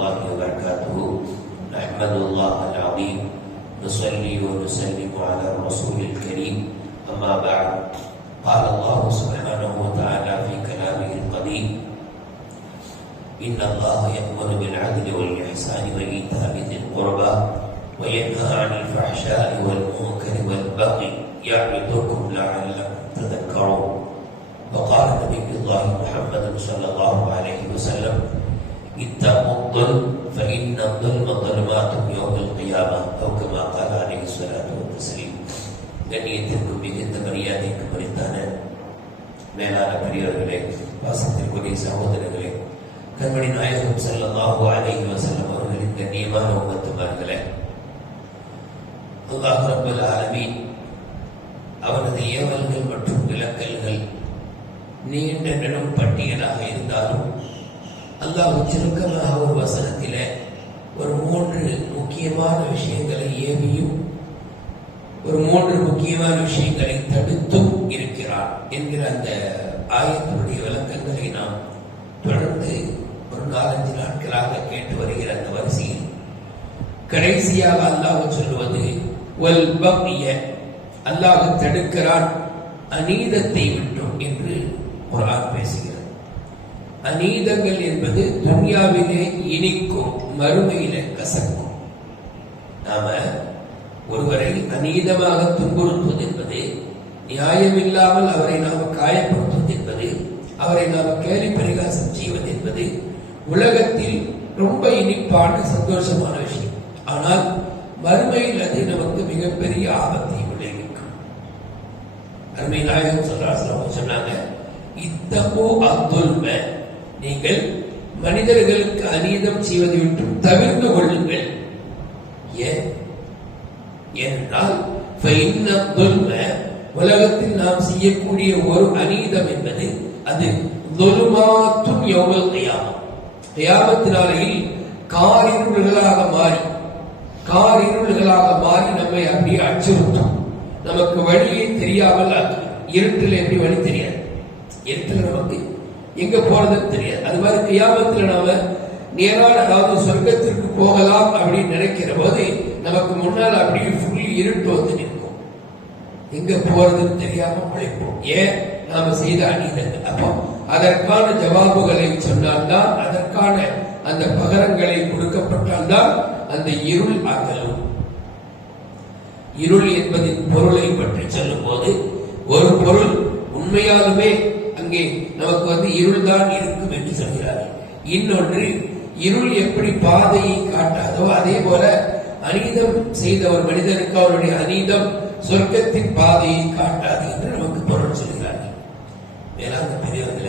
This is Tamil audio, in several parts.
الله وبركاته. نحمد الله العظيم. نصلي ونسلم على الرسول الكريم. أما بعد. قال الله سبحانه وتعالى في كلامه القديم. إن الله يأمر بالعدل والإحسان وإيتاء ذي القربى وينهى عن الفحشاء والمنكر والبغي يعظكم لعلكم تذكرون. وقال نبي الله محمد صلى الله عليه وسلم اتقوا الظلم فإن الظلم ظلمات يوم القيامة أو كما قال عليه الصلاة والتسليم கண்ணியத்திற்கும் மிகுந்த மரியாதைக்கு மறித்தான மேலான பெரியவர்களே வாசத்திற்குரிய சகோதரர்களே கண்மணி நாயகம் ஸல்லல்லாஹு அலைஹி வஸல்லம் அவர்களின் கண்ணியமான உம்மத்துமார்களே அல்லாஹ் ரப்பல் ஆலமீன் அவனது ஏவல்கள் மற்றும் விலக்கல்கள் நீண்ட நெடும் பட்டியலாக இருந்தாலும் அல்லாஹ் சுருக்கமாக ஒரு வசனத்தில் ஒரு மூன்று முக்கியமான விஷயங்களை ஏவியும் ஒரு மூன்று முக்கியமான விஷயங்களை தடுத்தும் இருக்கிறார் என்கிற அந்த ஆயத்தினுடைய விளக்கங்களை நாம் தொடர்ந்து ஒரு நாலஞ்சு நாட்களாக கேட்டு வருகிற அந்த வரிசையில். கடைசியாக அல்லாஹ் சொல்லுவது வல் அல்லாஹ் தடுக்கிறான் அநீதத்தை விட்டும் என்று ஒரு ஆண் பேசுகிறார் அநீதங்கள் என்பது துன்யாவிலே இனிக்கும் மறுமையிலே கசக்கும். நாம ஒருவரை அநீதமாக துன்புறுத்துவது என்பது நியாயமில்லாமல் அவரை நாம் காயப்படுத்துவது என்பது அவரை நாம் கேலி பரிகாசம் செய்வது என்பது உலகத்தில் ரொம்ப இனிப்பான சந்தோஷமான விஷயம். ஆனால் மறுமையில் அது நமக்கு மிகப்பெரிய ஆபத்தை விளைவிக்கும். அருமை நாயகம் சொல்றாங்க சொன்னாங்க இத்தகோ அத்துல்மை. நீங்கள் மனிதர்களுக்கு அநீதம் செய்வதை விட்டு தவிர்த்து கொள்ளுங்கள். ஏன்? என்றால் உலகத்தில் நாம் செய்யக்கூடிய ஒரு அநீதம் என்பது அது தொலுமாத்தும் எவ்வளவு கையாமம் கையாமத்தினாலையில் கார் இருள்களாக மாறி கார் இருள்களாக மாறி நம்மை அப்படியே அச்சுறுத்தும். நமக்கு வழியே தெரியாமல் இருட்டில் எப்படி வழி தெரியாது? இருட்டில் நமக்கு எங்க போறதுன்னு தெரியாது. அது மாதிரி கியாமத்தில் நாம நேரான அதாவது சொர்க்கத்திற்கு போகலாம் அப்படின்னு நினைக்கிற போது நமக்கு முன்னால் அப்படியே ஃபுல் இருட்டு வந்து நிற்கும். எங்க போறதுன்னு தெரியாம உழைப்போம். ஏன்? நாம செய்த அநீதங்கள். அப்போ அதற்கான ஜவாபுகளை சொன்னால்தான் அதற்கான அந்த பகரங்களை கொடுக்கப்பட்டால்தான் அந்த இருள் அகலும். இருள் என்பதின் பொருளை பற்றி சொல்லும் போது ஒரு பொருள் உண்மையாலுமே இங்கே நமக்கு வந்து இருள் தான் இருக்கும் என்று சொல்கிறார். இன்னொன்று இருள் எப்படி பாதையை காட்டாதோ அதே போல அநீதம் செய்த ஒரு மனிதனுக்கு அவருடைய அநீதம் சொர்க்கத்தின் பாதையை காட்டாது என்று நமக்கு பொருள் சொல்கிறார்கள் வேளாண் பெரியவர்கள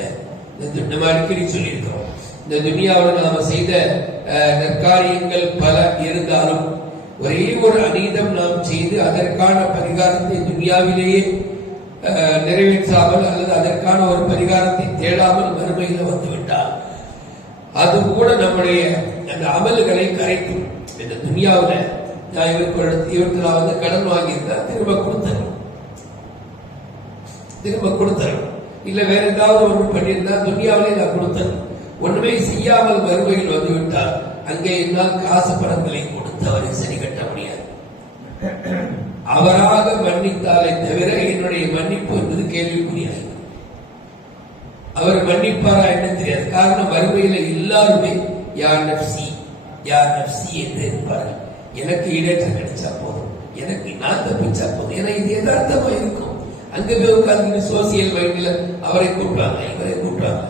இந்த நம்ம அடிக்கடி சொல்லியிருக்கிறோம். இந்த துனியாவில் நாம செய்த அஹ், நற்காரியங்கள் பல இருந்தாலும் ஒரே ஒரு அநீதம் நாம் செய்து அதற்கான பரிகாரத்தை துனியாவிலேயே நிறைவேற்றாமல் அல்லது அதற்கான ஒரு பரிகாரத்தை தேடாமல் வறுமையில் வந்துவிட்டால் அது கூட நம்முடைய அந்த அமல்களை கரைக்கும். இந்த துனியாவுல நான் இவருக்கு இவருக்கு நான் வந்து கடன் வாங்கியிருந்தேன் திரும்ப கொடுத்தேன் திரும்ப கொடுத்தேன் இல்ல வேற ஏதாவது ஒன்று பண்ணியிருந்தா துனியாவிலே நான் கொடுத்தேன் ஒண்ணுமே செய்யாமல் மறுமையில் வந்து விட்டால் அங்கே என்னால் காசு பணங்களை கொடுத்து அவரை சரி கட்ட முடியாது. அவராக மன்னித்தாலே தவிர என்னுடைய மன்னிப்பு என்பது கேள்விக்குரியாது அவர் மன்னிப்பாரா என்ன தெரியாது. காரணம் வறுமையில எல்லாருமே யார் நப்சி யார் நப்சி என்று இருப்பார்கள். எனக்கு இடேற்றம் கிடைச்சா போதும். எனக்கு நான் தப்பிச்சா போதும். ஏன்னா இது யதார்த்தமா இருக்கும். அங்க போய் உட்கார்ந்து சோசியல் மைண்ட்ல அவரை கூப்பிட்டாங்க இவரை கூப்பிட்டாங்க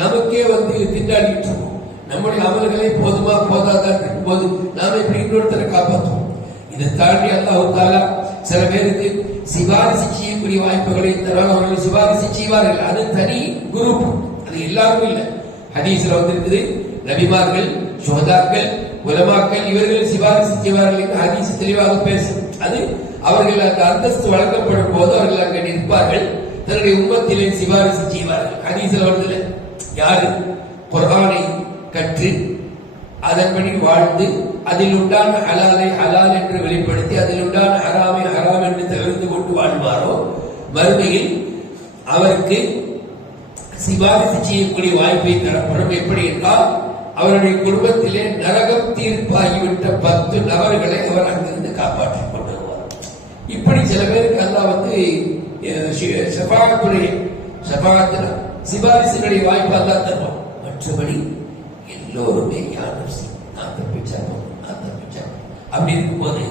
நமக்கே வந்து திண்டாடிட்டு இருக்கோம். நம்முடைய அமல்களை போதுமா போதாதான் இருக்கும்போது நாம இப்படி இன்னொருத்தரை காப்பாற்றுவோம். இதை தாண்டி அல்லாஹ் தாலா சில பேருக்கு சிபாரிசு செய்யக்கூடிய வாய்ப்புகளை தரான் அவர்கள் சிபாரிசு செய்வார்கள். அது தனி குரூப். அது எல்லாருக்கும் இல்ல. ஹதீஸ்ல வந்திருக்குது. நபிமார்கள் சுகதாக்கள் உலமாக்கள் இவர்கள் சிபாரிசு செய்வார்கள் என்று ஹதீஸ் தெளிவாக பேசும். அது அவர்கள் அந்த அந்தஸ்து வழங்கப்படும் போது அவர்கள் அங்கே நிற்பார்கள். தன்னுடைய உண்மத்திலே சிபாரிசு செய்வார்கள். ஹதீஸ்ல வருதுல யாரு? குர்ஆனை கற்று அதன்படி வாழ்ந்து அதில் உண்டான ஹலாலை ஹலால் என்று வெளிப்படுத்தி அதில் உண்டான ஹராமை ஹராம் என்று தவிர்த்து கொண்டு வாழ்வாரோ? மறுமையில் அவருக்கு சிபாரிசு செய்யக்கூடிய வாய்ப்பை தரப்படும். எப்படி என்றால் அவருடைய குடும்பத்திலே நரகம் தீர்ப்பாகிவிட்ட பத்து நபர்களை அவர் அங்கிருந்து காப்பாற்றிக் கொண்டு வருவார். இப்படி சில பேருக்கு அல்லாஹ் வந்து அஹ், செபாகத்தில் ஷஃபாஅத்துடைய வாய்ப்பாக சிபாரிசுடைய வாய்ப்பு மற்றபடி எல்லோருமே யாரும் நான் தப்பிச்சாரோ நான் தப்பிச்சாரோ அப்படி இருக்கும்போது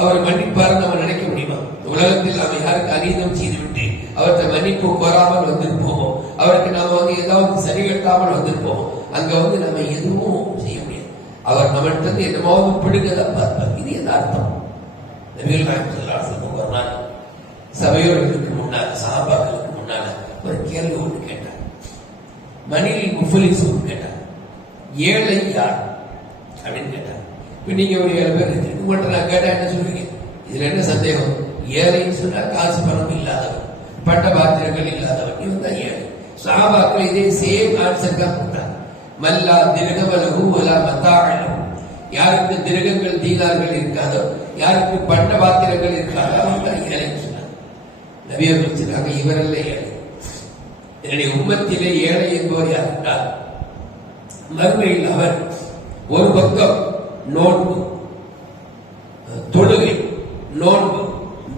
அவர் மன்னிப்பார் நம்ம நினைக்க முடியுமா? உலகத்தில் நாம் யாருக்கு அநீதம் செய்துவிட்டு அவர்கிட்ட மன்னிப்பு கோராமல் வந்திருப்போமோ? அவருக்கு நாம வந்து ஏதாவது சரி கட்டாமல் வந்திருப்போம்? அங்க வந்து நம்ம எதுவும் செய்ய முடியாது. அவர் நம்மகிட்ட இருந்து என்னமாவது பிடுங்கதான் பார்ப்பார். இது எதார்த்தம் நபிகள் நாயகம் ஸல்லல்லாஹு அலைஹி ஒரு நாள் சபையோர்களுக்கு முன்னால் சாபாக்களுக்கு முன்னால ஒரு கேள்வி ஒன்று கேட்டார். மணில் முஃபலிஸ் கேட்டார். ஏழை யார்? அப்படின்னு கேட்டார் இப்ப நீங்க ஒரு ஏழு பேர் இருக்கு உங்கள்கிட்ட நான் கேட்டா என்ன சொல்லுவீங்க இதுல என்ன சந்தேகம்? ஏழைன்னு சொன்னா காசு பணம் இல்லாதவர் பட்ட பாத்திரங்கள் இல்லாதவர் இவன் தான் ஏழை. சாபாக்கள் இதே சேம் ஆன்சர் தான் கொடுத்தார் மல்லா திருகமலகு வலா மத்தாழலும் யாருக்கு திருகங்கள் தீனார்கள் இருக்காதோ யாருக்கு பட்ட பாத்திரங்கள் இருக்காதோ அவன் தான் ஏழைன்னு சொன்னார் நபியர்கள் சொன்னாங்க இவரல்ல ஏழை. என்னுடைய உம்மத்திலே ஏழை என்பவர் யார் என்றால் மறுமையில் அவர் ஒரு பக்கம் நோன்பு தொழுகை நோன்பு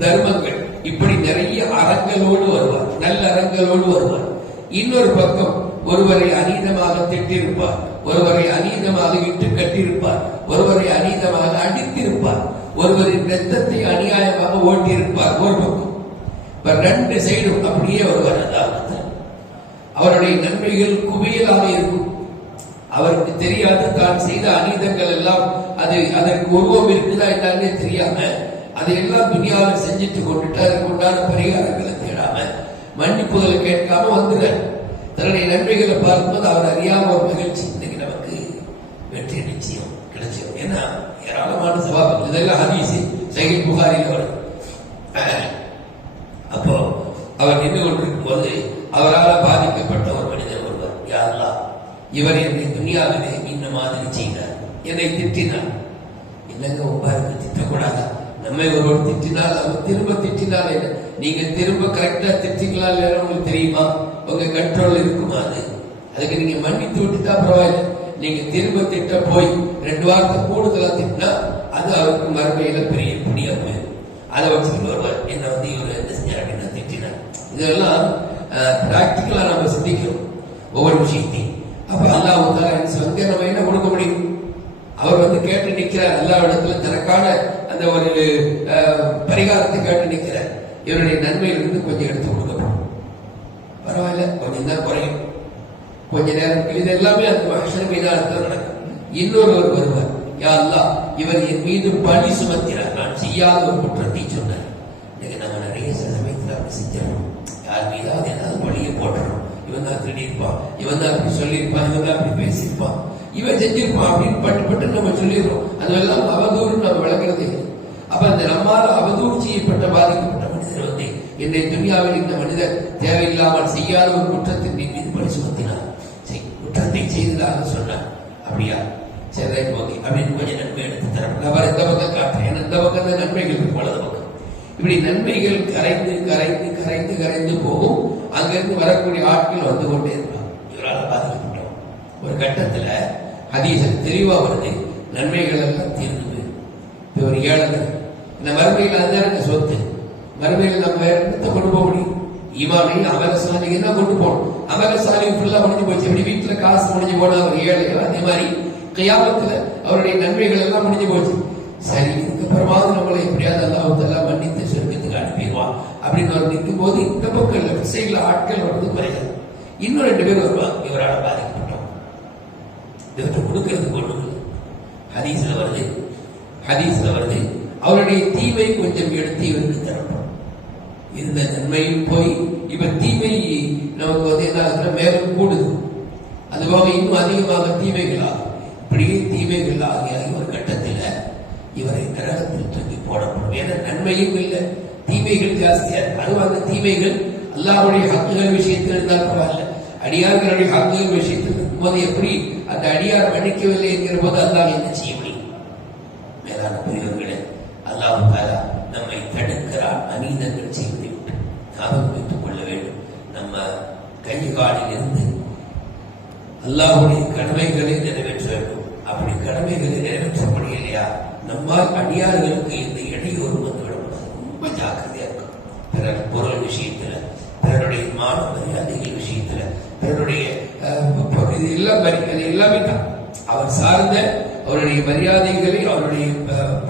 தர்மங்கள் இப்படி நிறைய அறங்களோடு வருவார் நல்ல அறங்களோடு வருவார். இன்னொரு பக்கம் ஒருவரை அநீதமாக திட்டிருப்பார் ஒருவரை அநீதமாக இட்டு கட்டியிருப்பார் ஒருவரை அநீதமாக அடித்திருப்பார் ஒருவரின் ரத்தத்தை அநியாயமாக ஓட்டியிருப்பார். ஒரு பக்கம். ரெண்டு சைடும் அப்படியே வருவார் அதாவது அவருடைய நன்மைகள் குவியலாக இருக்கும். அவருக்கு தெரியாது. தான் செய்த அநீதங்கள் எல்லாம் அது அதற்கு உருவம் இருக்குதா என்னன்னே தெரியாம அதையெல்லாம் துணியாவில் செஞ்சுட்டு கொண்டுட்டு அதற்கு உண்டான பரிகாரங்களை தேடாம மன்னிப்புகளை கேட்காம வந்துடுறார் தன்னுடைய நன்மைகளை பார்க்கும்போது அவர் அறியாம ஒரு மகிழ்ச்சி இன்னைக்கு நமக்கு வெற்றி நிச்சயம் கிடைச்சது ஏன்னா ஏராளமான சவாபம் இதெல்லாம் ஹதீஸ். சஹீஹ் புகாரில் வரும். அப்போ அவர் நின்று கொண்டிருக்கும் போது அவரால் பாதிக்கப்பட்ட ஒரு மனிதர் ஒருவர் யாரெல்லாம் இவர் என்னை துணியாவிலே இந்த மாதிரி செய்தார். என்னை திட்டினார். என்னங்க உபாருக்கு திட்டக்கூடாது? நம்மை ஒருவர் திட்டினால் அவர் திரும்ப திட்டினால் என்ன? நீங்க திரும்ப கரெக்டா திட்டிங்களா இல்லையா உங்களுக்கு தெரியுமா? உங்க கண்ட்ரோல் இருக்குமா அது? அதுக்கு நீங்க மன்னித்து விட்டுட்டா பரவாயில்ல. நீங்க திரும்ப திட்ட போய் ரெண்டு வாரத்தை கூடுதலா திட்டினா அது அவருக்கு மறுமையில பெரிய புண்ணிய போயிடும். அதை வச்சுட்டு வருவார் என்ன வந்து இவர் என்ன செஞ்சார் என்ன திட்டினார் இதெல்லாம் பிராக்டிக்கலா நம்ம சிந்திக்கிறோம். ஒவ்வொரு விஷயத்தையும். அப்ப அல்லாஹ் தாலா நம்ம என்ன கொடுக்க முடியும். அவர் வந்து கேட்டு நிக்கிறார் எல்லா இடத்துல தனக்கான அந்த ஒரு அஹ், பரிகாரத்தை கேட்டு நிக்கிறார் இவருடைய நன்மையிலிருந்து கொஞ்சம் எடுத்து கொடுக்கணும் பரவாயில்ல கொஞ்சம் தான் குறையும். கொஞ்ச நேரம் இது எல்லாமே அந்த மகஷர் மீதானத்தில் நடக்கும். இன்னொருவர் வருவார். யா அல்லா இவர் என் மீது பழி சுமத்தினார். நான் செய்யாத ஒரு குற்றத்தை சொன்னார். தான் இவன் தான் அப்படி சொல்லியிருப்பான் இவன் தான் அப்படி பேசியிருப்பான். இவன் செஞ்சிருப்பான் அப்படின்னு பட்டு பட்டு நம்ம சொல்லிடுறோம். அதெல்லாம் அவதூறு நம்ம விளக்குறதே இல்லை. அப்ப அந்த நம்மால் அவதூறு செய்யப்பட்ட பாதிக்கப்பட்ட மனிதர் வந்து என்னை துனியாவில் இந்த மனிதர் தேவையில்லாமல் செய்யாத ஒரு குற்றத்தின் மீது மீது பழி சுமத்தினார் குற்றத்தை செய்ததாக சொன்னார். அப்படியா? சரி ரைட் ஓகே அப்படின்னு கொஞ்சம் நன்மை எடுத்து தரணும் அவர் இந்த பக்கம் காட்டுறேன். ஏன்னா இந்த பக்கம் தான் நன்மைகள் இருக்கும் வலது பக்கம். இப்படி நன்மைகள் கரைந்து கரைந்து கரைந்து கரைந்து போகும். அங்கிருந்து வரக்கூடிய ஆட்கள் வந்து கொண்டே இருப்பாங்க. இவரால் பாதிக்கப்பட்டோம் ஒரு கட்டத்துல அதிகம் தெளிவா வருது நன்மைகள் எல்லாம் தீர்ந்து இப்போ ஒரு ஏழை இந்த மறுமையில் அதுதான் சொத்து மறுமையில் நம்ம என்னத்தை கொண்டு போக முடியும்? ஈமானை அமலசாலிக்கு தான் கொண்டு போகணும். அமலசாலி ஃபுல்லாக முடிஞ்சு போச்சு. அப்படி வீட்டுல காசு முடிஞ்சு போனா ஒரு ஏழை அதே மாதிரி கையாபத்தில் அவருடைய நன்மைகள் எல்லாம் முடிஞ்சு போச்சு. சரி இதுக்கப்புறமாவது நம்மளை எப்படியாவது அல்லாஹ் மன்னித்து சொர்க்கத்துக்கு அனுப்பிடுவான் அப்படின்னு அவர் நிற்கும் போது இந்த பக்கம் லெஃப்ட் சைட்ல ஆட்கள் வர்றது குறையாது. இன்னும் ரெண்டு பேர் வருவாங்க. இவரால் பாதிக்கப்பட்டோம் இவற்றை கொடுக்கறதுக்கு ஒண்ணும் இல்லை ஹதீஸ்ல வருது. ஹதீஸ்ல வருது. அவருடைய தீமை கொஞ்சம் எடுத்து இவருக்கு தரப்படும். இருந்த நன்மையும் போய் இப்ப தீமை நமக்கு வந்து என்ன மேலும் கூடுது. அதுவாக இன்னும் அதிகமாக தீமைகள் ஆகும். இப்படியே தீமைகள் ஆகிய ஒரு கட்டத்தில் இவரை நரகத்தில் தூக்கி போடப்படும். ஏன்னா நன்மையும் இல்லை தீமைகள் ஜாஸ்தியா இருக்கு. அதுவும் அந்த தீமைகள் அல்லாவுடைய ஹக்குகள் விஷயத்தில் இருந்தால் பரவாயில்ல. அடியார்களுடைய ஹக்குகள் விஷயத்தில் இருக்கும்போது எப்படி அந்த அடியார் மன்னிக்கவில்லை என்கிற போது அல்லாஹ் என்ன செய்ய முடியும்? மேலான பெரியவர்களே அல்லாஹ் தாலா நம்மை தடுக்கிறார் அநீதங்கள் செய்வதை விட்டு ஞாபகம் வைத்துக் கொள்ள வேண்டும். நம்ம கை காலில் இருந்து அல்லாஹ்வுடைய கடமைகளை நிறைவேற்ற வேண்டும். அப்படி கடமைகளை நிறைவேற்ற இல்லையா நம்மால் அடியார்களுக்கு இந்த இடையூறு வந்துவிடும் ரொம்ப ஜாக்கிரதையா இருக்கும் பிறர் பொருள் விஷயத்துல பிறருடைய மான மரியாதைகள் விஷயத்துல பிறருடைய இது எல்லாம் இது எல்லாமே தான். அவர் சார்ந்த அவருடைய மரியாதைகளை அவருடைய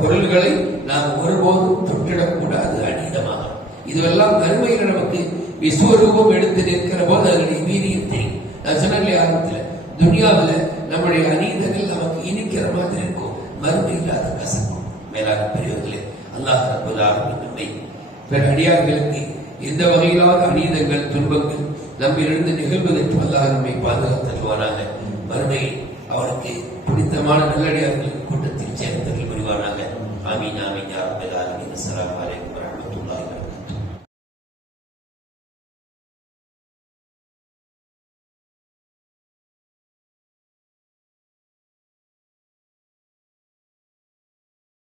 பொருள்களை நாம் ஒருபோதும் தொட்டிடக்கூடாது அநீதமாக. இதுவெல்லாம் நன்மைகள் நமக்கு விஸ்வரூபம் எடுத்து நிற்கிற போது அதனுடைய வீரியம் தெரியும். நான் சொன்னேன் ஆரம்பத்தில் துனியாவில் நம்முடைய அநீதங்கள் நமக்கு இனிக்கிற மாதிரி இருக்கும். மறுமையில்லாத இல்லாத கசக்கும் மேலான பெரியவர்களே அல்லாஹ் ரப்பல் நம்மை பிற அடியார்களுக்கு எந்த வகையிலான அநீதங்கள் துன்பங்கள் நம்மிலிருந்து நிகழ்வதற்கு அல்லாஹ் நம்மை பாதுகாத்தருவானாக மறுமையில் அவனுக்கு பிடித்தமான நல்லடியார்கள் கூட்டத்தில் சேர்ந்தர்கள் புரிவானாக ஆமீன் ஆமீன் யா ரப்பல் ஆலமீன். அஸ்ஸலாமு